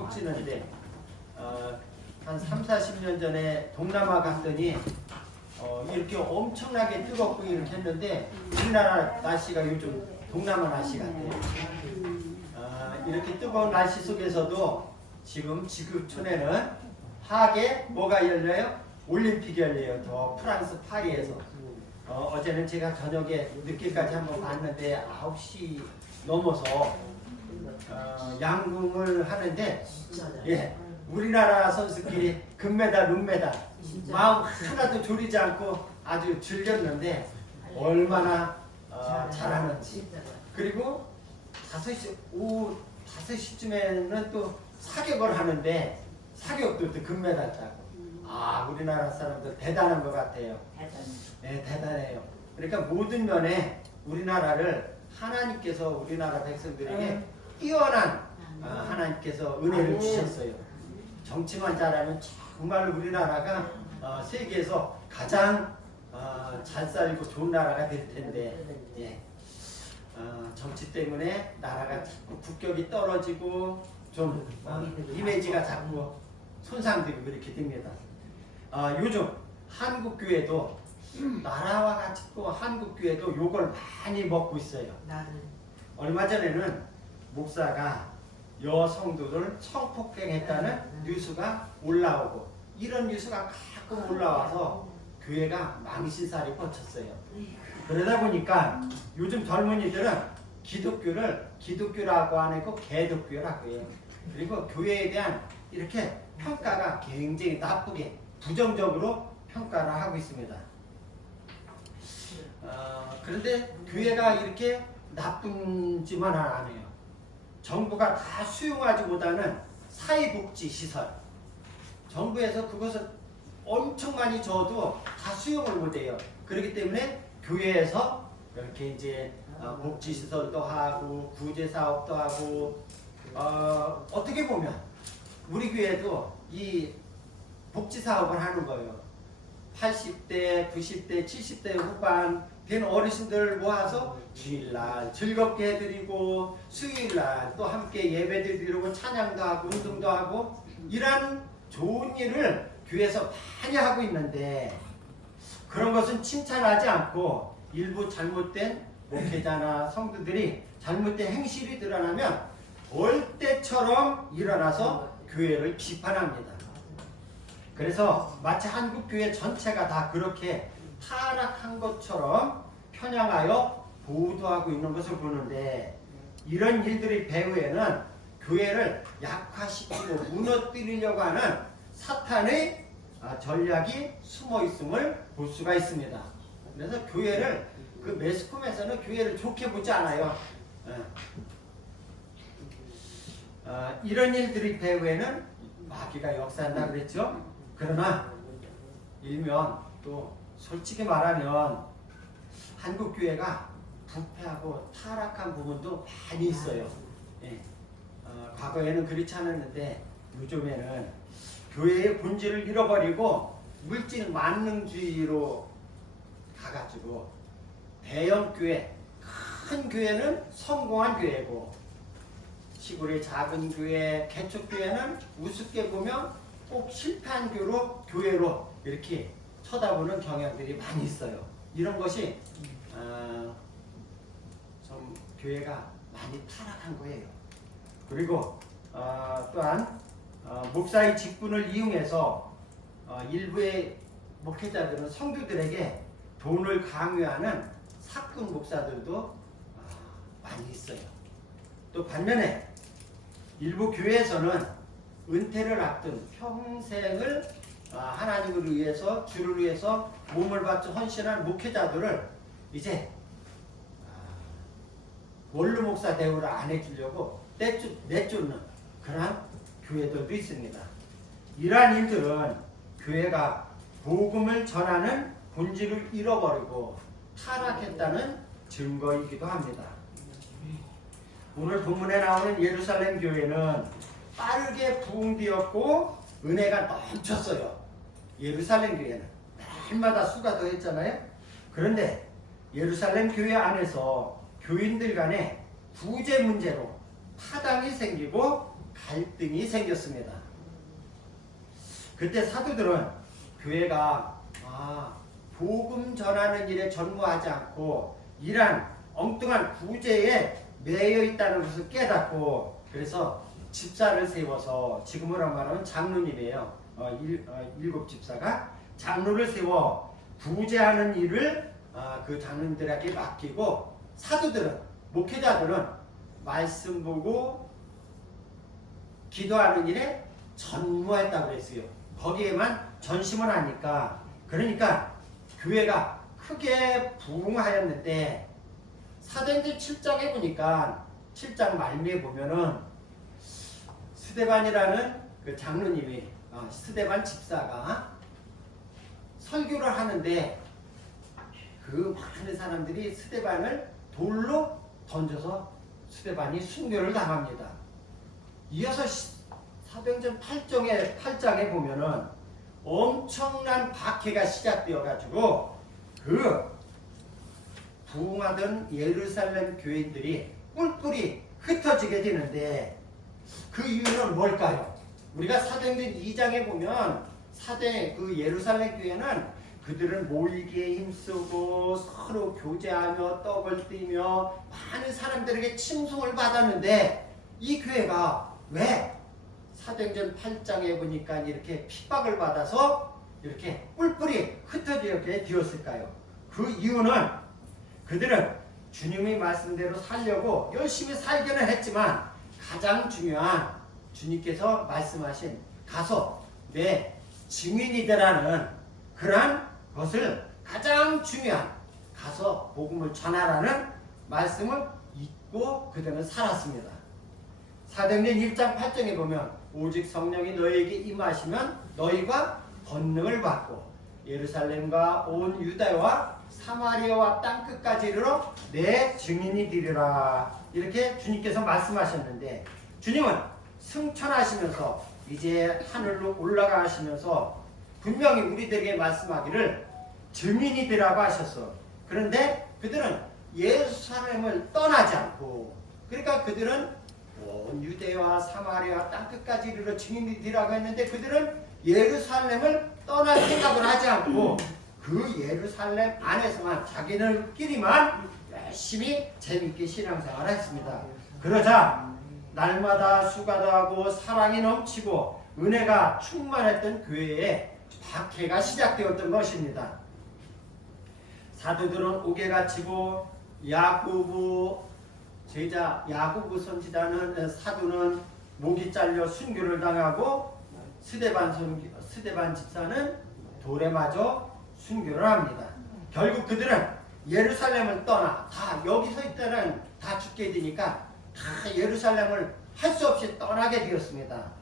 푹 찌는데 한 3, 40년 전에 동남아 갔더니 이렇게 엄청나게 뜨겁고 이렇게 했는데 우리나라 날씨가 요즘 동남아 날씨 같아요. 이렇게 뜨거운 날씨 속에서도 지금 지구촌에는 하계 뭐가 열려요? 올림픽이 열려요. 저 프랑스 파리에서. 어제는 제가 저녁에 늦게까지 한번 봤는데 9시 넘어서 양궁을 하는데 예, 우리나라 선수끼리 금메달, 은메달 마음 하나도 졸이지 않고 아주 즐겼는데 얼마나 잘하는지. 그리고 5시, 오후 5시쯤에는 또 사격을 하는데 사격도 또 금메달 따고. 우리나라 사람들 대단한 것 같아요. 네, 대단해요. 그러니까 모든 면에 우리나라를 하나님께서 우리나라 백성들에게 뛰어난 하나님께서 은혜를 주셨어요. 정치만 잘하면 정말 우리나라가 세계에서 가장 잘 살고 좋은 나라가 될 텐데 예. 정치 때문에 나라가 자꾸 국격이 떨어지고 좀 이미지가 자꾸 손상되고 그렇게 됩니다. 요즘 한국교회도 나라와 같이 또 한국교회도 욕을 많이 먹고 있어요. 얼마 전에는 목사가 여성들을 성폭행했다는 뉴스가 올라오고 이런 뉴스가 가끔 올라와서 교회가 망신살이 뻗쳤어요. 그러다 보니까 요즘 젊은이들은 기독교를 기독교라고 안 하고 개독교라고 해요. 그리고 교회에 대한 이렇게 평가가 굉장히 나쁘게 부정적으로 평가를 하고 있습니다. 그런데 교회가 이렇게 나쁜지만 아니에요. 정부가 다 수용하지 못하는 사회복지시설, 정부에서 그것을 엄청 많이 줘도 다 수용을 못해요. 그렇기 때문에 교회에서 이렇게 이제 복지시설도 하고 구제사업도 하고 어떻게 보면 우리 교회도 이 복지사업을 하는 거예요. 80대, 90대, 70대 후반 된 어르신들 모아서 주일날 즐겁게 해드리고 수요일날 또 함께 예배도 드리고 찬양도 하고 운동도 하고 이런 좋은 일을 교회에서 많이 하고 있는데 그런 것은 칭찬하지 않고 일부 잘못된 목회자나 성도들이 잘못된 행실이 드러나면 벌떼처럼 일어나서 교회를 비판합니다. 그래서 마치 한국교회 전체가 다 그렇게 타락한 것처럼 편향하여 보도하고 있는 것을 보는데 이런 일들의 배후에는 교회를 약화시키고 무너뜨리려고 하는 사탄의 전략이 숨어 있음을 볼 수가 있습니다. 그래서 교회를 그 매스컴에서는 교회를 좋게 보지 않아요. 이런 일들의 배후에는 마귀가 역사한다 그랬죠. 그러나 일면 또 솔직히 말하면 한국교회가 부패하고 타락한 부분도 많이 있어요. 예. 과거에는 그렇지 않았는데 요즘에는 교회의 본질을 잃어버리고 물질 만능주의로 가가지고 대형 교회, 큰 교회는 성공한 교회고 시골의 작은 교회, 개척교회는 우습게 보면 꼭 실패한 교회로 이렇게 쳐다보는 경향들이 많이 있어요. 이런 것이 좀 교회가 많이 타락한 거예요. 그리고 또한 목사의 직분을 이용해서 일부의 목회자들은 성도들에게 돈을 강요하는 사건 목사들도 많이 있어요. 또 반면에 일부 교회에서는 은퇴를 앞둔 평생을 하나님을 위해서 주를 위해서 몸을 바쳐 헌신한 목회자들을 이제 원로 목사 대우를 안 해주려고 내쫓는 그러한 교회들도 있습니다. 이러한 일들은 교회가 복음을 전하는 본질을 잃어버리고 타락했다는 증거이기도 합니다. 오늘 본문에 나오는 예루살렘 교회는 빠르게 부흥되었고 은혜가 넘쳤어요. 예루살렘 교회는 날마다 수가 더했잖아요. 그런데 예루살렘 교회 안에서 교인들 간에 부재 문제로 파당이 생기고 갈등이 생겼습니다. 그때 사도들은 교회가 복음 전하는 일에 전무하지 않고 이러한 엉뚱한 구제에 매여 있다는 것을 깨닫고 그래서 집사를 세워서 지금으로 말하면 장로님이에요. 7 집사가 장로를 세워 구제하는 일을 그 장로님들에게 맡기고 사도들은 목회자들은 말씀 보고 기도하는 일에 전무했다고 그랬어요. 거기에만 전심을 하니까 그러니까 교회가 크게 부흥하였는데 사도행전 7장에 보니까 7장 말미에 보면은 스데반이라는 그 장로님이 스데반 집사가 설교를 하는데 그 많은 사람들이 스데반을 돌로 던져서 스데반이 순교를 당합니다. 이어서 사도행전 8장에 보면은 엄청난 박해가 시작되어 가지고 그 부흥하던 예루살렘 교인들이 뿔뿔이 흩어지게 되는데 그 이유는 뭘까요? 우리가 사도행전 2장에 보면 그 예루살렘 교회는 그들은 모이기에 힘쓰고 서로 교제하며 떡을 띠며 많은 사람들에게 칭송을 받았는데 이 교회가 왜 사도행전 8장에 보니까 이렇게 핍박을 받아서 이렇게 뿔뿔이 흩어지게 되었을까요? 그 이유는 그들은 주님의 말씀대로 살려고 열심히 살기는 했지만 가장 중요한 주님께서 말씀하신 가서 내 증인이 되라는 그러한 것을 가장 중요한 가서 복음을 전하라는 말씀을 잊고 그들은 살았습니다. 사도행전 1장 8절에 보면 오직 성령이 너희에게 임하시면 너희가 권능을 받고 예루살렘과 온 유다와 사마리아와 땅끝까지 이르러 내 증인이 되리라 이렇게 주님께서 말씀하셨는데 주님은 승천하시면서 이제 하늘로 올라가시면서 분명히 우리들에게 말씀하기를 증인이 되라고 하셨어. 그런데 그들은 예루살렘을 떠나지 않고 그러니까 그들은 온 유대와 사마리아 땅끝까지 이르러 증인이 되라고 했는데 그들은 예루살렘을 떠날 생각을 하지 않고 그 예루살렘 안에서만 자기들끼리만 열심히 재밌게 신앙생활을 했습니다. 그러자 날마다 수가도 하고 사랑이 넘치고 은혜가 충만했던 교회에 박해가 시작되었던 것입니다. 사도들은 옥에 갇히고 야고보 제자 야고보 선지자는 사도는 목이 잘려 순교를 당하고 스데반 집사는 돌에 맞아 순교를 합니다. 결국 그들은 예루살렘을 떠나 다 여기서 있다는 다 죽게 되니까 다 예루살렘을 할 수 없이 떠나게 되었습니다.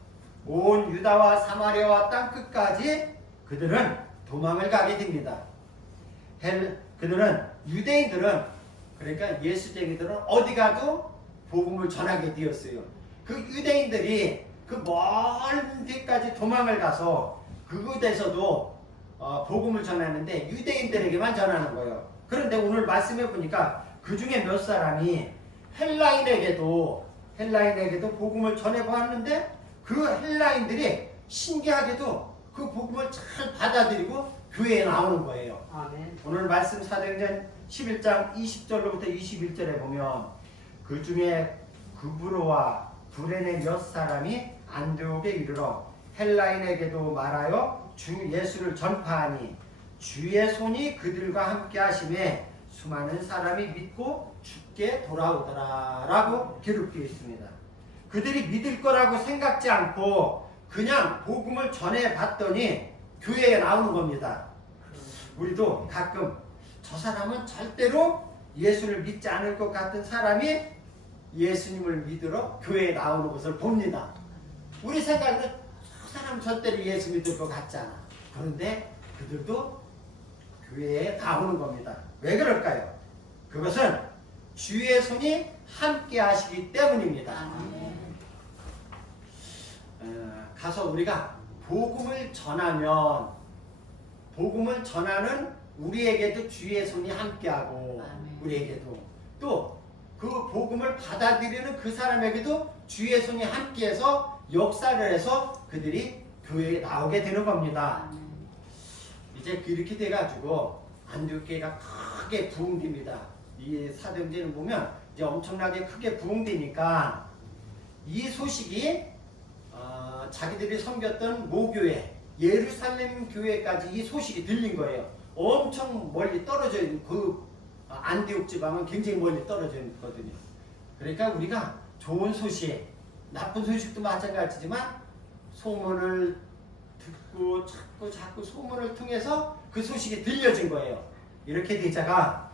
온 유다와 사마리아와 땅끝까지 그들은 도망을 가게 됩니다. 그들은 유대인들은 그러니까 예수쟁이들은 어디 가도 복음을 전하게 되었어요. 그 유대인들이 그 먼 데까지 도망을 가서 그곳에서도 복음을 전하는데 유대인들에게만 전하는 거예요. 그런데 오늘 말씀해 보니까 그 중에 몇 사람이 헬라인에게도 복음을 전해 보았는데 그 헬라인들이 신기하게도 그 복음을 잘 받아들이고 교회에 나오는 거예요. 아멘. 오늘 말씀 사도행전 11장 20절로부터 21절에 보면 그 중에 구브로와 구레네 몇 사람이 안디옥에 이르러 헬라인에게도 말하여 주 예수를 전파하니 주의 손이 그들과 함께 하심에 수많은 사람이 믿고 주께 돌아오더라 라고 기록되어 있습니다. 그들이 믿을 거라고 생각지 않고 그냥 복음을 전해 봤더니 교회에 나오는 겁니다. 우리도 가끔 저 사람은 절대로 예수를 믿지 않을 것 같은 사람이 예수님을 믿으러 교회에 나오는 것을 봅니다. 우리 생각에는 저 사람 절대로 예수 믿을 것 같잖아. 그런데 그들도 교회에 나오는 겁니다. 왜 그럴까요? 그것은 주의 손이 함께 하시기 때문입니다. 가서 우리가 복음을 전하면 복음을 전하는 우리에게도 주의 손이 함께하고 우리에게도 또 그 복음을 받아들이는 그 사람에게도 주의 손이 함께해서 역사를 해서 그들이 교회에 나오게 되는 겁니다. 이제 이렇게 돼가지고 안디옥교회가 크게 부흥됩니다. 이 사도행전을 보면 이제 엄청나게 크게 부흥되니까 이 소식이 자기들이 섬겼던 모교회 예루살렘 교회까지 이 소식이 들린 거예요. 엄청 멀리 떨어져 있는 그 안디옥 지방은 굉장히 멀리 떨어져 있거든요. 그러니까 우리가 좋은 소식, 나쁜 소식도 마찬가지지만 소문을 듣고 자꾸 소문을 통해서 그 소식이 들려진 거예요. 이렇게 되자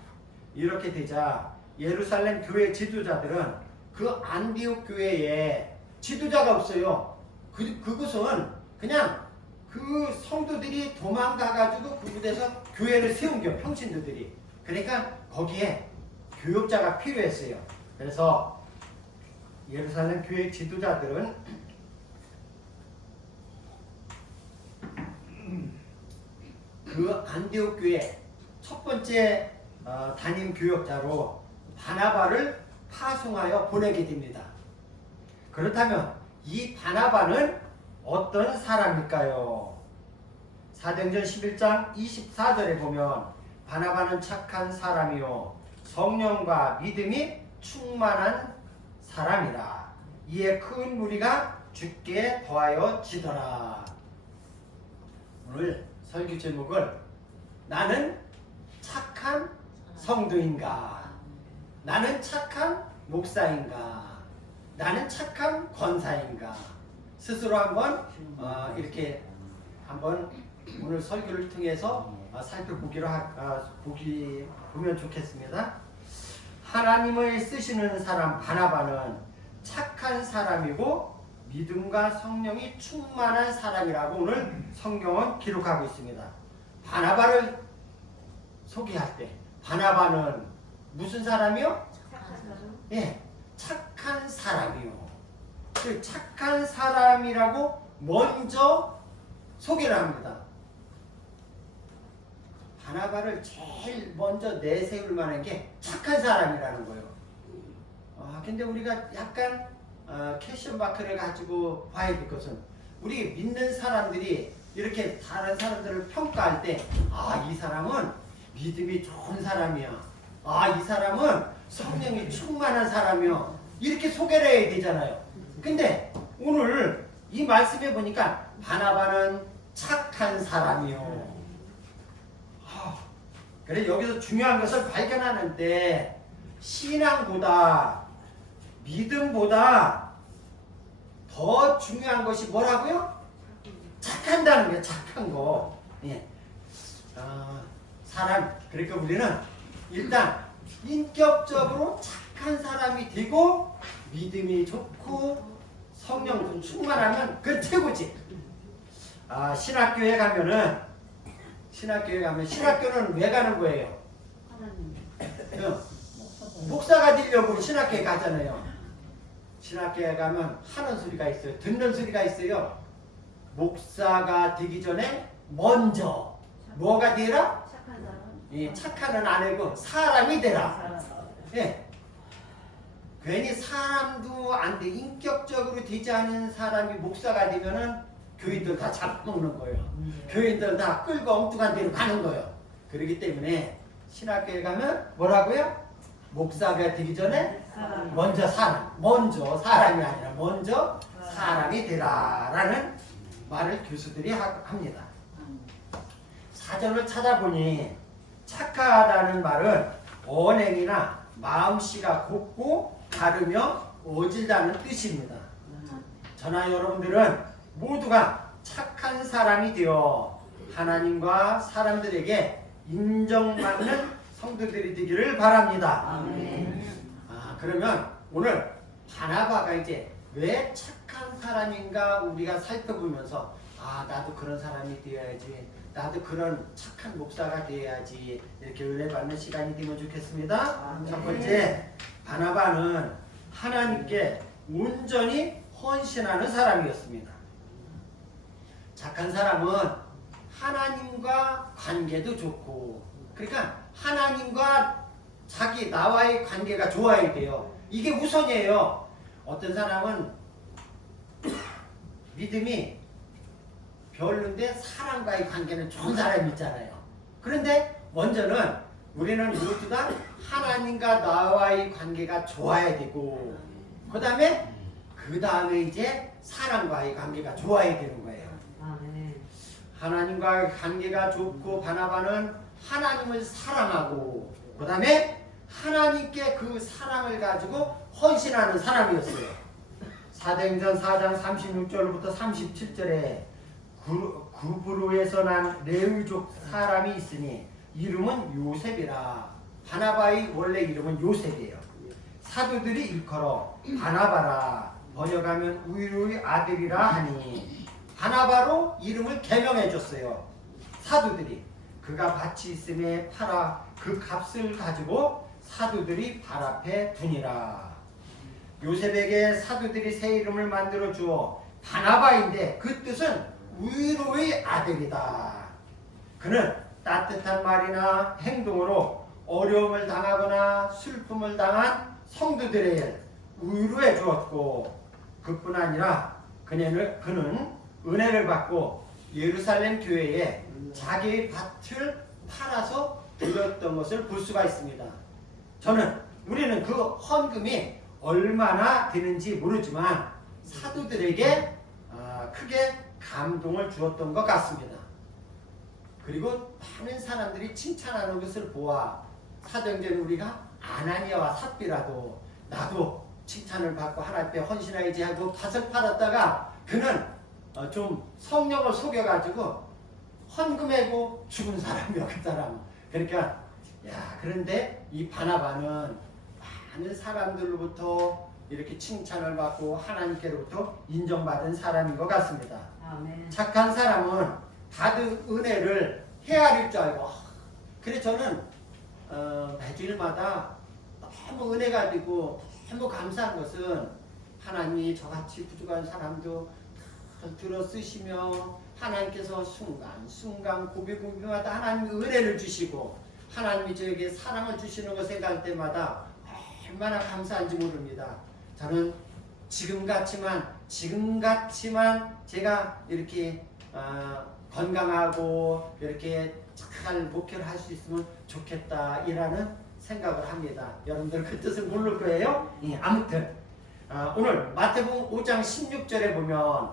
예루살렘 교회 지도자들은 그 안디옥 교회에 지도자가 없어요. 그곳은 그냥 그 성도들이 도망가가지고 그곳에서 교회를 세운 거예요. 평신도들이. 그러니까 거기에 교역자가 필요했어요. 그래서 예루살렘 교회 지도자들은 그 안디옥 교회 첫 번째 담임 교역자로 바나바를 파송하여 보내게 됩니다. 그렇다면 이 바나바는 어떤 사람일까요? 사도행전 11장 24절에 보면 바나바는 착한 사람이요 성령과 믿음이 충만한 사람이라. 이에 큰 무리가 주께 더하여 지더라. 오늘 설교 제목을 나는 착한 성도인가? 나는 착한 목사인가? 나는 착한 권사인가? 스스로 한번 이렇게 한번 오늘 설교를 통해서 보면 좋겠습니다. 하나님을 쓰시는 사람 바나바는 착한 사람이고 믿음과 성령이 충만한 사람이라고 오늘 성경은 기록하고 있습니다. 바나바를 소개할 때 바나바는 무슨 사람이요? 예, 착한 사람이요. 그 착한 사람이라고 먼저 소개를 합니다. 바나바를 제일 먼저 내세울 만한 게 착한 사람이라는 거예요. 근데 우리가 약간 캐션 마크를 가지고 봐야 될 것은 우리 믿는 사람들이 이렇게 다른 사람들을 평가할 때 이 사람은 믿음이 좋은 사람이야. 이 사람은 성령이 충만한 사람이야. 이렇게 소개를 해야 되잖아요. 근데 오늘 이 말씀에 보니까 바나바는 착한 사람이요. 그래 여기서 중요한 것을 발견하는데 신앙보다 믿음보다 더 중요한 것이 뭐라고요? 착한다는 거예요. 착한 거. 예. 사람 그러니까 우리는 일단 인격적으로 착한 사람이 되고 믿음이 좋고 성령도 충만하면 그건 최고지. 신학교에 가면 신학교는 왜 가는 거예요? 목사가 되려고 신학교에 가잖아요. 신학교에 가면 하는 소리가 있어요. 듣는 소리가 있어요. 목사가 되기 전에 먼저 뭐가 되라? 착한은 아니고 사람이 되라. 예. 괜히 사람도 안 돼. 인격적으로 되지 않은 사람이 목사가 되면은 교인들 다 잡먹는 거예요. 교인들 다 끌고 엉뚱한 데로 가는 거예요. 그렇기 때문에 신학교에 가면 뭐라고요? 목사가 되기 전에 먼저 사람이 아니라 먼저 사람이 되라라는 말을 교수들이 합니다. 사전을 찾아보니 착하다는 말은 언행이나 마음씨가 곱고 바르며 어질다는 뜻입니다. 저나 여러분들은 모두가 착한 사람이 되어 하나님과 사람들에게 인정받는 성도들이 되기를 바랍니다. 그러면 오늘 바나바가 이제 왜 착한 사람인가 우리가 살펴보면서 나도 그런 사람이 되어야지, 나도 그런 착한 목사가 되어야지 이렇게 은혜 받는 시간이 되면 좋겠습니다. 첫 번째, 바나바는 하나님께 온전히 헌신하는 사람이었습니다. 착한 사람은 하나님과 관계도 좋고, 그러니까 하나님과 나와의 관계가 좋아야 돼요. 이게 우선이에요. 어떤 사람은 믿음이 별론데 사람과의 관계는 좋은 사람이 있잖아요. 그런데 먼저는 우리는 모두 다 하나님과 나와의 관계가 좋아야 되고 그 다음에 이제 사람과의 관계가 좋아야 되는 거예요. 하나님과의 관계가 좋고 바나바는 하나님을 사랑하고 그 다음에 하나님께 그 사랑을 가지고 헌신하는 사람이었어요. 사도행전 4장 36절부터 37절에 구브로에서 난 레위족 사람이 있으니 이름은 요셉이라. 바나바의 원래 이름은 요셉이에요. 사도들이 일컬어 바나바라 번역하면 위로의 아들이라 하니 바나바로 이름을 개명해 줬어요. 사도들이 그가 밭이 있음에 팔아 그 값을 가지고 사도들이 발 앞에 두니라. 요셉에게 사도들이 새 이름을 만들어 주어 바나바인데 그 뜻은 위로의 아들이다. 그는 따뜻한 말이나 행동으로 어려움을 당하거나 슬픔을 당한 성도들의 위로해 주었고 그뿐 아니라 그는 은혜를 받고 예루살렘 교회에 자기의 밭을 팔아서 드렸던 것을 볼 수가 있습니다. 우리는 그 헌금이 얼마나 되는지 모르지만 사도들에게 크게 감동을 주었던 것 같습니다. 그리고 많은 사람들이 칭찬하는 것을 보아 사도행전 우리가 아나니아와 삽비라도 나도 칭찬을 받고 하나님 앞에 헌신하야지 하고 밭을 팔았다가 그는 좀 성령을 속여가지고 헌금하고 죽은 사람이야. 그 사람. 그러니까 그런데 이 바나바는 많은 사람들로부터 이렇게 칭찬을 받고 하나님께로부터 인정받은 사람인 것 같습니다. 아멘. 착한 사람은 받은 은혜를 헤아릴 줄 알고 그래서 저는 매주일마다 너무 은혜가 되고 너무 감사한 것은 하나님이 저같이 부족한 사람도 들어 쓰시며 하나님께서 순간순간 고비고비마다 하나님 은혜를 주시고 하나님이 저에게 사랑을 주시는 것 생각할 때마다 얼마나 감사한지 모릅니다. 저는 지금같이만 제가 이렇게 건강하고 이렇게 잘 목회를 할 수 있으면 좋겠다 이라는 생각을 합니다. 여러분들 그 뜻을 모를 거예요. 아무튼 오늘 마태복음 5장 16절에 보면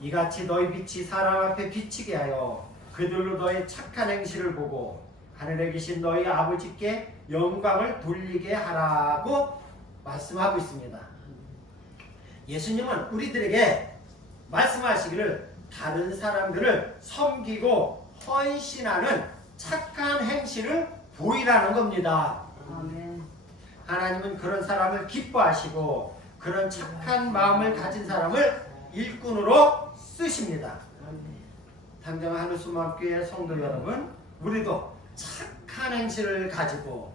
이같이 너희 빛이 사람 앞에 비치게 하여 그들로 너희 착한 행실을 보고 하늘에 계신 너희 아버지께 영광을 돌리게 하라고 말씀하고 있습니다. 예수님은 우리들에게 말씀하시기를 다른 사람들을 섬기고 헌신하는 착한 행실을 보이라는 겁니다. 아멘. 하나님은 그런 사람을 기뻐하시고 그런 착한 마음을 가진 사람을 일꾼으로 쓰십니다. 당장 하늘소망교회 성도 여러분, 우리도 착한 행실을 가지고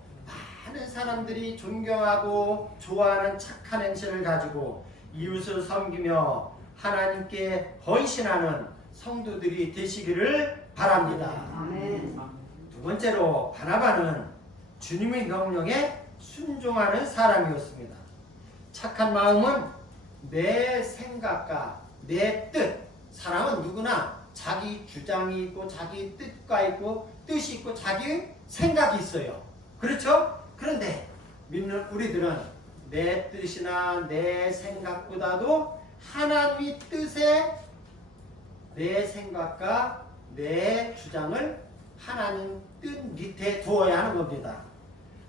많은 사람들이 존경하고 좋아하는 착한 행실을 가지고 이웃을 섬기며 하나님께 헌신하는 성도들이 되시기를 바랍니다. 아멘. 두 번째로 바나바는 주님의 명령에 순종하는 사람이었습니다. 착한 마음은 내 생각과 내 뜻, 사람은 누구나 자기 주장이 있고 자기 뜻과 있고 뜻이 있고 자기 생각이 있어요. 그렇죠? 그런데 믿는 우리들은 내 뜻이나 내 생각보다도 하나님의 뜻에 내 생각과 내 주장을 하나님 뜻 밑에 두어야 하는 겁니다.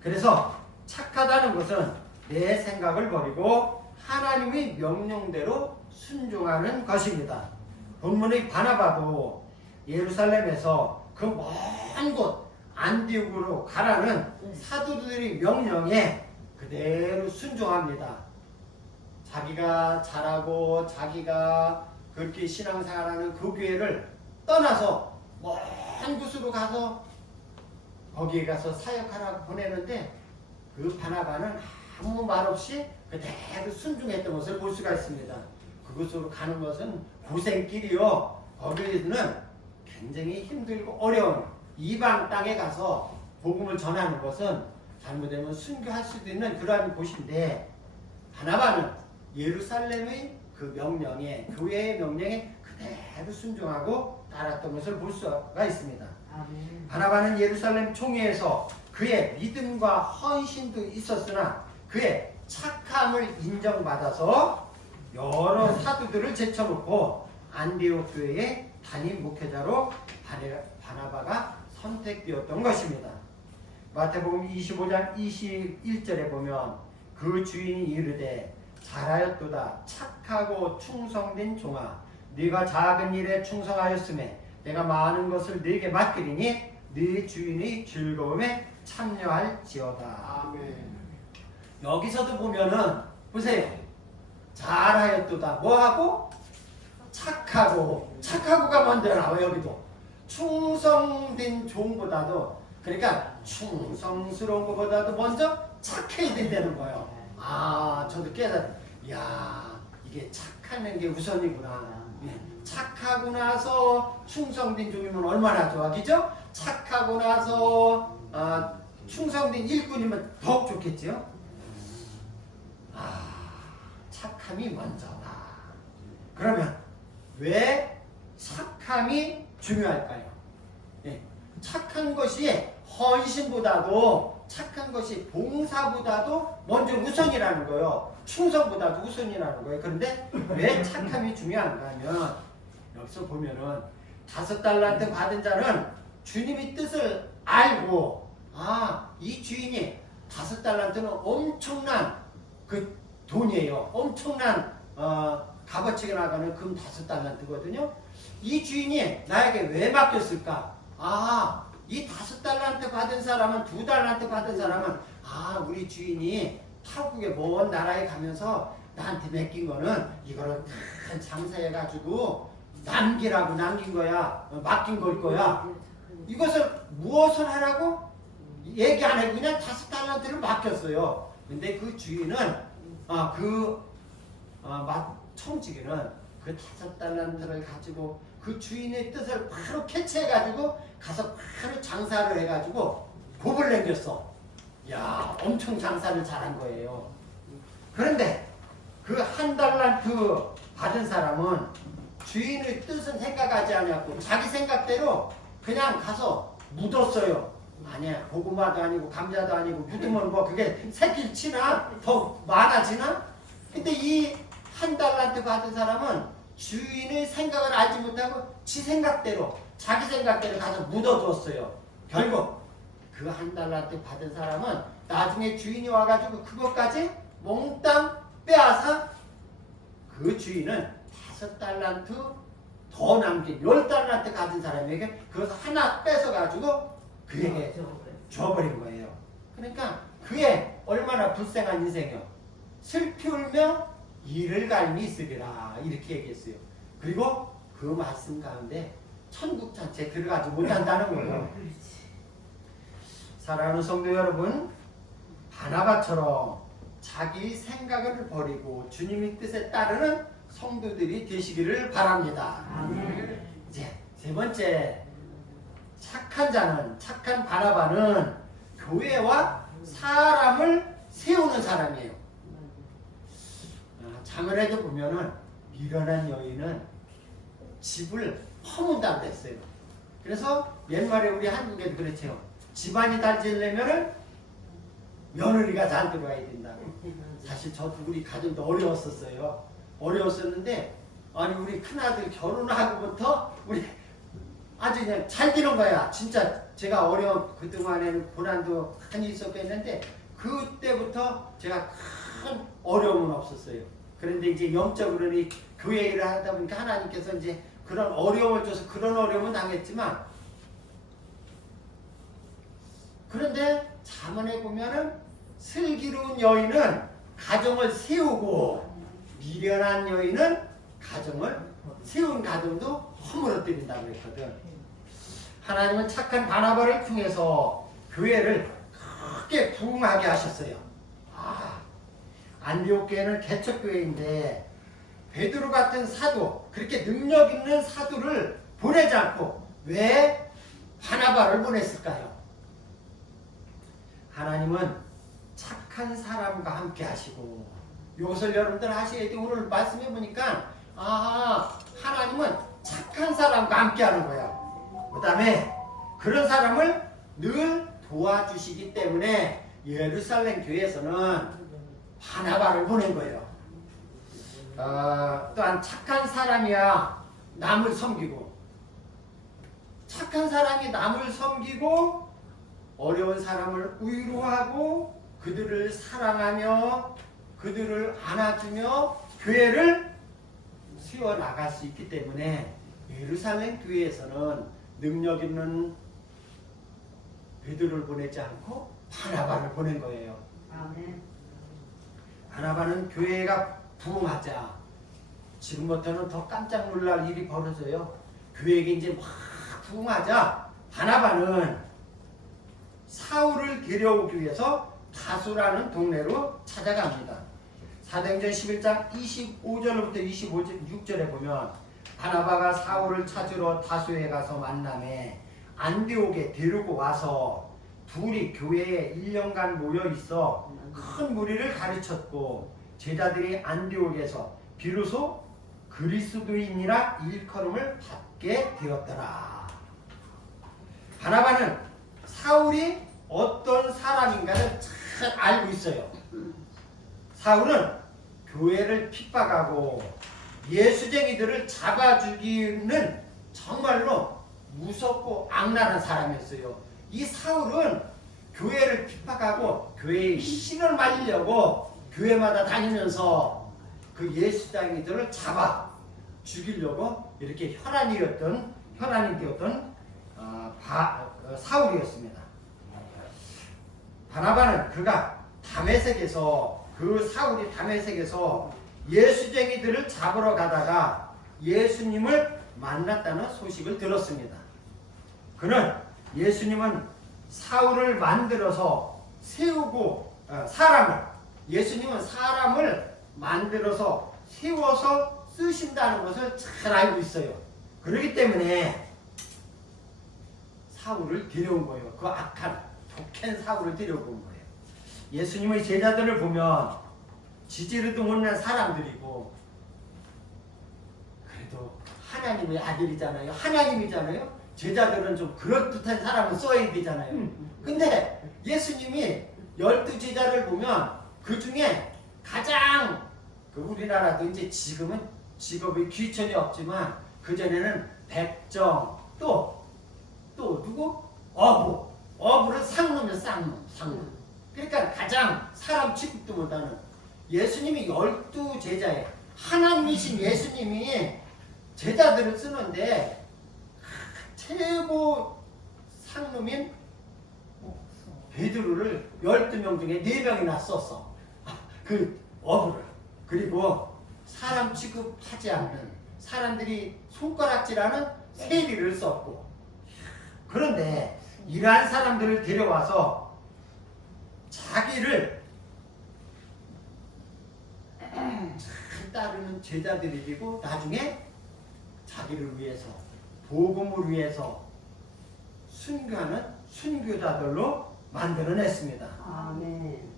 그래서 착하다는 것은 내 생각을 버리고 하나님의 명령대로 순종하는 것입니다. 본문의 바나바도 예루살렘에서 그 먼 곳 안디옥으로 가라는 사도들의 명령에 그대로 순종합니다. 자기가 잘하고 자기가 그렇게 신앙생활하는 그 교회를 떠나서 먼 곳으로 가서 거기에 가서 사역하라고 보내는데 그 바나바는 아무 말 없이 그대로 순종했던 것을 볼 수가 있습니다. 그곳으로 가는 것은 고생길이요. 거기는 굉장히 힘들고 어려운 이방 땅에 가서 복음을 전하는 것은 잘못되면 순교할 수도 있는 그러한 곳인데 바나바는 예루살렘의 그 명령에, 교회의 명령에 그대로 순종하고 따랐던 것을 볼 수가 있습니다. 바나바는 예루살렘 총회에서 그의 믿음과 헌신도 있었으나 그의 착함을 인정받아서 여러 사도들을 제쳐놓고 안디옥 교회의 담임 목회자로 바나바가 선택되었던 것입니다. 마태복음 25장 21절에 보면 그 주인이 이르되 잘하였도다 착하고 충성된 종아 네가 작은 일에 충성하였음에 내가 많은 것을 네게 맡기리니 네 주인의 즐거움에 참여할지어다. 아멘. 여기서도 보면은 보세요. 잘하였도다 뭐하고? 착하고가 먼저 나와요. 여기도 충성된 종보다도, 그러니까 충성스러운 것보다도 먼저 착해야 된다는 거예요. 아, 저도 깨달아. 야, 이게 착하는 게 우선이구나. 착하고 나서 충성된 종이면 얼마나 좋아, 그죠? 착하고 나서 충성된 일꾼이면 더욱 좋겠지요? 착함이 먼저다. 그러면 왜 착함이 중요할까요? 착한 것이 헌신보다도, 착한 것이 봉사보다도 먼저 우선이라는 거예요. 충성보다도 우선이라는 거예요. 그런데 왜 착함이 중요한가 하면 여기서 보면은 5달란트 받은 자는 주님의 뜻을 알고, 이 주인이 5달란트는 엄청난 그 돈이에요. 엄청난 값어치가 나가는 금 5달란트거든요. 이 주인이 나에게 왜 맡겼을까? 이 5달란트 받은 사람은, 2달란트 받은 사람은 우리 주인이 타국의 먼 나라에 가면서 나한테 맡긴 거는 이거를 다 장사해가지고 남긴 거야. 맡긴 걸 거야. 이것을 무엇을 하라고? 얘기 안 하고 그냥 5달란트를 맡겼어요. 근데 그 주인은 청지기는 그 5달란트를 가지고 그 주인의 뜻을 바로 캐치해가지고 가서 바로 장사를 해가지고 곱을 남겼어. 야, 엄청 장사를 잘한 거예요. 그런데 그 1달란트 받은 사람은 주인의 뜻은 생각하지 않았고 자기 생각대로 그냥 가서 묻었어요. 아니야, 고구마도 아니고 감자도 아니고 묻으면 뭐 그게 새길 치나 더 많아지나? 근데 이 1달란트 받은 사람은 주인의 생각을 알지 못하고 지 생각대로, 자기 생각대로 가서 묻어두었어요. 결국 그 1달란트 받은 사람은 나중에 주인이 와가지고 그것까지 몽땅 빼앗아 그 주인은 5달란트 더 남긴 10달란트 가진 사람에게 그것을 하나 뺏어가지고 그에게 줘버린 거예요. 그러니까 그의 얼마나 불쌍한 인생이요. 슬피 울며 이를 갈미 있으리라 이렇게 얘기했어요. 그리고 그 말씀 가운데 천국 자체에 들어가지 못한다는 거예요. 사랑하는 성도 여러분, 바나바처럼 자기 생각을 버리고 주님의 뜻에 따르는 성도들이 되시기를 바랍니다. 이제 세 번째, 착한 바나바는 교회와 사람을 세우는 사람이에요. 장을에도 보면은 미련한 여인은 집을 허문다고 했어요. 그래서 옛말에 우리 한국에도 그렇죠. 집안이 달지려면은 며느리가 잘 들어와야 된다고. 사실 저도 우리 가정도 어려웠었어요. 어려웠었는데 우리 큰아들 결혼하고부터 우리 아주 그냥 잘 되는 거야. 진짜 제가 그동안에는 고난도 많이 있었겠는데 그때부터 제가 큰 어려움은 없었어요. 그런데 이제 영적으로는 교회 일을 하다 보니까 하나님께서 이제 그런 어려움을 줘서 그런 어려움은 당했지만, 그런데 잠언에 보면은 슬기로운 여인은 가정을 세우고 미련한 여인은 가정을 세운 가정도 허물어뜨린다고 했거든. 하나님은 착한 바나바를 통해서 교회를 크게 부흥하게 하셨어요. 안디옥 교회는 개척교회인데 베드로 같은 사도, 그렇게 능력 있는 사도를 보내지 않고 왜 바나바를 보냈을까요? 하나님은 착한 사람과 함께 하시고 이것을 여러분들 하셔야 돼. 오늘 말씀해 보니까 하나님은 착한 사람과 함께하는 거야. 그 다음에 그런 사람을 늘 도와주시기 때문에 예루살렘 교회에서는 바나바를 보낸 거예요. 또한 착한 사람이야 남을 섬기고, 착한 사람이 남을 섬기고 어려운 사람을 위로하고 그들을 사랑하며 그들을 안아주며 교회를 세워나갈 수 있기 때문에 예루살렘 교회에서는 능력 있는 베드로를 보내지 않고 바나바를 보낸 거예요. 아멘. 바나바는 교회가 부흥하자 지금부터는 더 깜짝 놀랄 일이 벌어져요. 교회가 이제 막 부흥하자 바나바는 사울을 데려오기 위해서 다수라는 동네로 찾아갑니다. 사도행전 11장 25절부터 26절에 보면 바나바가 사울을 찾으러 다수에 가서 만남에 안디옥에 데리고 와서 둘이 교회에 1년간 모여 있어 큰 무리를 가르쳤고 제자들이 안디옥에서 비로소 그리스도인이라 일컬음을 받게 되었더라. 바나바는 사울이 어떤 사람인가를 잘 알고 있어요. 사울은 교회를 핍박하고 예수쟁이들을 잡아 죽이는 정말로 무섭고 악랄한 사람이었어요. 이 사울은 교회를 핍박하고 교회의 신을 말리려고 교회마다 다니면서 그 예수쟁이들을 잡아 죽이려고 이렇게 혈안이 되었던 사울이었습니다. 바나바는 그가 사울이 다메섹에서 예수쟁이들을 잡으러 가다가 예수님을 만났다는 소식을 들었습니다. 그는 예수님은 사울을 만들어서 세우고 예수님은 사람을 만들어서 세워서 쓰신다는 것을 잘 알고 있어요. 그렇기 때문에 사울을 데려온 거예요. 그 악한 독한 사울을 데려온 거예요. 예수님의 제자들을 보면 지지리도 못난 사람들이고 그래도 하나님의 아들이잖아요. 하나님이잖아요. 제자들은 좀 그럴듯한 사람을 써야 되잖아요. 근데 예수님이 12제자를 보면 그 중에 가장 우리나라도 이제 지금은 직업이 귀천이 없지만 그전에는 백정 또 누구? 어부를 쌍놈이야. 쌍놈. 그러니까 가장 사람 취급도 못하는 예수님이 12제자에 하나님이신 예수님이 제자들을 쓰는데 최고 상놈인 베드로를 12명 중에 4명이나 썼어. 그 어부를. 그리고 사람 취급하지 않는 사람들이 손가락질하는 세리를 썼고, 그런데 이러한 사람들을 데려와서 자기를 잘 따르는 제자들이고 나중에 자기를 위해서 복음을 위해서 순교하는 순교자들로 만들어냈습니다. 아멘.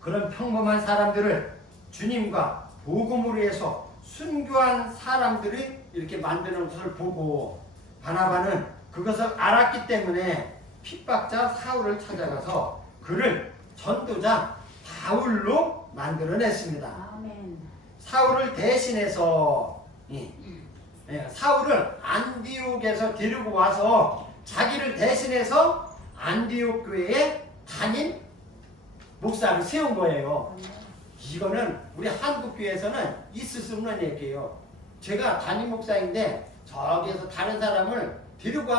그런 평범한 사람들을 주님과 복음을 위해서 순교한 사람들이 이렇게 만드는 것을 보고 바나바는 그것을 알았기 때문에 핍박자 사울을 찾아가서 그를 전도자 바울로 만들어냈습니다. 아멘. 사울을 대신해서 사울을 안디옥에서 데리고 와서 자기를 대신해서 안디옥 교회에 담임 목사를 세운 거예요. 이거는 우리 한국 교회에서는 있을 수 없는 얘기예요. 제가 담임 목사인데 저기에서 다른 사람을 데리고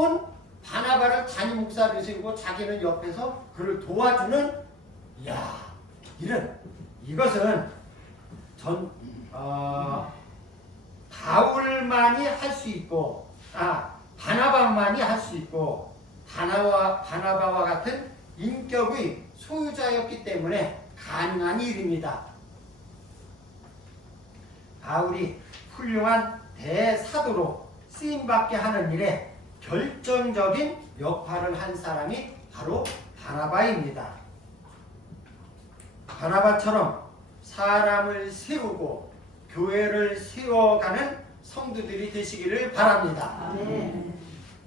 온 바나바를 담임 목사로 세우고 자기는 옆에서 그를 도와주는, 이것은 바울만이 할 수 있고, 바나바만이 할 수 있고, 바나바와 같은 인격의 소유자였기 때문에 가능한 일입니다. 바울이 훌륭한 대사도로 쓰임받게 하는 일에 결정적인 역할을 한 사람이 바로 바나바입니다. 바나바처럼 사람을 세우고 교회를 세워가는 성도들이 되시기를 바랍니다.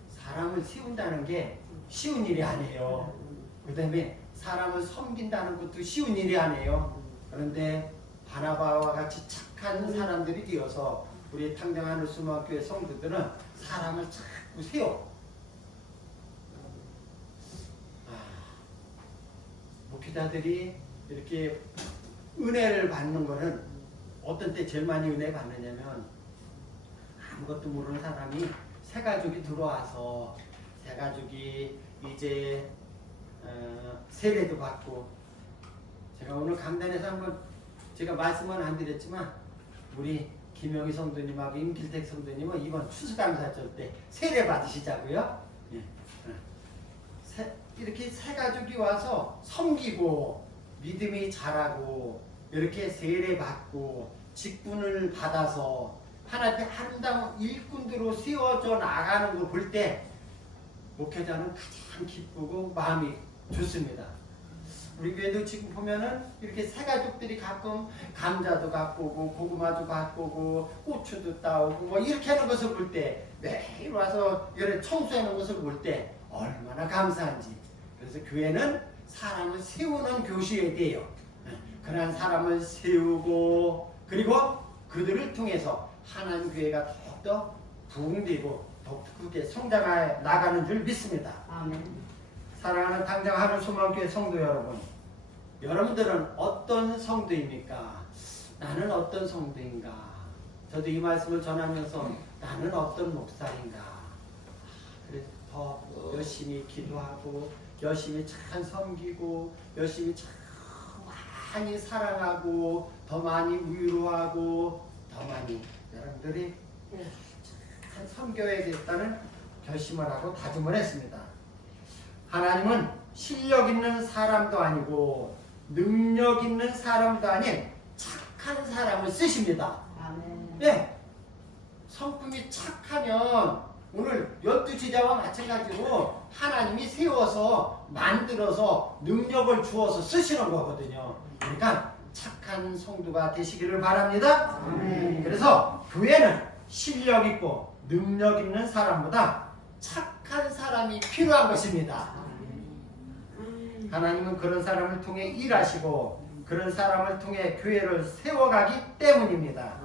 사람을 세운다는 게 쉬운 일이 아니에요. 그 다음에 사람을 섬긴다는 것도 쉬운 일이 아니에요. 그런데 바나바와 같이 착한 사람들이 되어서 우리 당정하늘수목교회 성도들은 사람을 자꾸 세워. 목회자들이 이렇게 은혜를 받는 거는 어떤 때 제일 많이 은혜 받느냐면 아무것도 모르는 사람이 새 가족이 들어와서 새 가족이 이제 세례도 받고, 제가 오늘 강단에서 한번 제가 말씀은 안 드렸지만 우리 김영희 성도님하고 임길택 성도님은 이번 추수감사절 때 세례 받으시자고요. 예. 이렇게 새 가족이 와서 섬기고 믿음이 자라고 이렇게 세례 받고 직분을 받아서 하나님의 아름다운 일꾼들로 세워져 나가는 걸 볼 때 목회자는 가장 기쁘고 마음이 좋습니다. 우리 교회도 지금 보면은 이렇게 새 가족들이 가끔 감자도 갖고 오고 고구마도 갖고 오고 고추도 따오고 뭐 이렇게 하는 것을 볼 때, 매일 와서 이렇게 청소하는 것을 볼 때 얼마나 감사한지. 그래서 교회는 사람을 세우는 교시에 대해요. 그러한 사람을 세우고 그리고 그들을 통해서 하나님 교회가 더욱더 부흥되고 더욱더 크게 성장해 나가는 줄 믿습니다. 아멘. 사랑하는 당정하늘소망교회 성도 여러분, 여러분들은 어떤 성도입니까? 나는 어떤 성도인가? 저도 이 말씀을 전하면서 나는 어떤 목사인가? 그래서 더 열심히 기도하고 열심히 잘 섬기고 열심히 참 많이 사랑하고 더 많이 위로하고 더 많이 여러분들이 잘 섬겨야겠다는 결심을 하고 다짐을 했습니다. 하나님은 실력 있는 사람도 아니고 능력 있는 사람도 아닌 착한 사람을 쓰십니다. 아멘. 네. 성품이 착하면 오늘 12제자와 마찬가지로 하나님이 세워서 만들어서 능력을 주어서 쓰시는 거거든요. 그러니까 착한 성도가 되시기를 바랍니다. 아멘. 그래서 교회는 실력 있고 능력 있는 사람보다 착한 사람이 필요한 것입니다. 하나님은 그런 사람을 통해 일하시고 그런 사람을 통해 교회를 세워가기 때문입니다.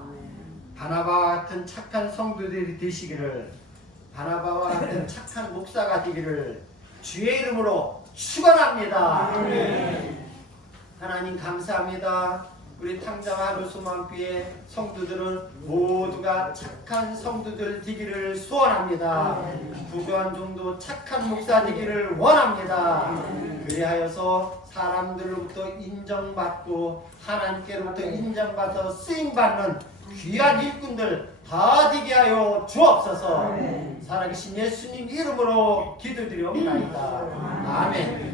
바나바와 같은 착한 성도들이 되시기를, 바나바와 같은 착한 목사가 되기를 주의 이름으로 축원합니다. 하나님 감사합니다. 우리 탕자하늘소망교회 성도들은 모두가 착한 성도들 되기를 소원합니다. 부교한 정도 착한 목사 되기를 원합니다. 그리하여서 사람들로부터 인정받고 하나님께로부터 인정받아 쓰임받는 귀한 일꾼들 다 되게 하여 주옵소서. 살아계신 예수님 이름으로 기도드리옵나이다. 아멘.